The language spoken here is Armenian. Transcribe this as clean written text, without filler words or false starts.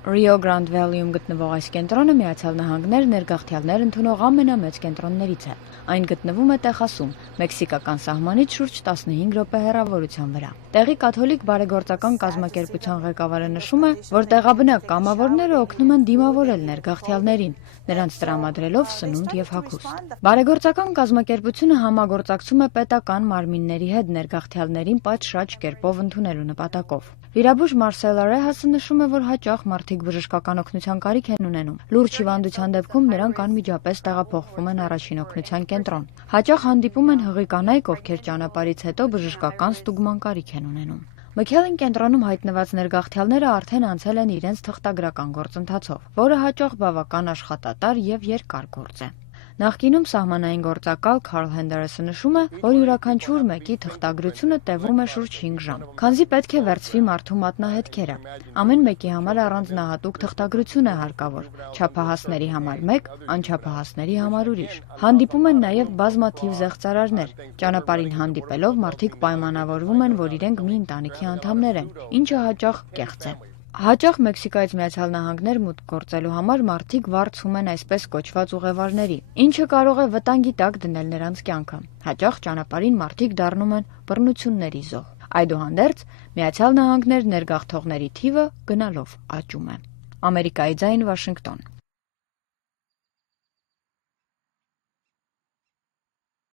Rio Grande Valley-ում գտնվող այս կենտրոնը Միացյալ Նահանգներ ներգաղթյալներ ընդունող ամենամեծ կենտրոններից է։ Այն գտնվում է Տեխասում, մեքսիկական սահմանից շուրջ 15 րոպե հեռավորության վրա։ Տեղի կաթոլիկ բարեգործական կազմակերպության ղեկավարը նշում է, որ տեղաբնակ կամավորները օգնում են դիմավորել ներգաղթյալներին, նրանց տրամադրելով սնունդ եւ հագուստ։ Բարեգործական կազմակերպությունը համագործակցում է պետական մարմինների հետ ներգաղթյալներին պատշաճ կերպով ընդունելու նպատակով։ Վիրաբույժ Մարսելա Ռեհասը նշում է, որ հաճախ մարդիկ բժշկական օգնության կարիք են ունենում։ Լուրջ հիվանդության դեպքում նրանք անմիջապես տեղափոխվում են առաջին օգնության կենտրոն։ Հաճախ հանդիպում են հղի կանայք, ովքեր ճանապարհից հետո բժշկական ստուգման կարիք են ունենում։ Մքելին կենտրոնում հայտնված ներգաղթյալները արդեն անցել են իրենց թղթագրական գործընթացով, որը հաճախ բավական աշխատատար եւ երկար գործ է։ Նախկինում սահմանային գործակալ Քարլ Հենդերսը նշում է, որ յուրաքանչյուր մեկի թղթագրությունը տևում է շուրջ 5 ժամ, քանզի պետք է վերցվի մարդու մատնահետքերը։ Ամեն մեկի համար առանձնահատուկ թղթագրություն է հարկավոր, չափահասների համար մեկ, անչափահասների համար ուրիշ։ Հանդիպում են նաև բազմաթիվ զեղծարարներ։ Ճանապարհին հանդիպելով մարդիկ պայմանավորվում են, որ իրենք մի ընտանիքի անդամներ են, ինչը հաճախ կեղծ է։ Հաճախ Մեքսիկայից Միացյալ Նահանգներ մուտք գործելու համար մարդիկ վարձում են այսպես կոչված ուղևորների, ինչը կարող է վտանգի տակ դնել նրանց կյանքը։ Հաճախ ճանապարհին մարդիկ դառնում են բռնությունների զոհ։ Այդուհանդերձ Միացյալ Նահանգներ ներգաղթողների թիվը գնալով աճում է։ Ամերիկայի ձայն, Վաշինգտոն։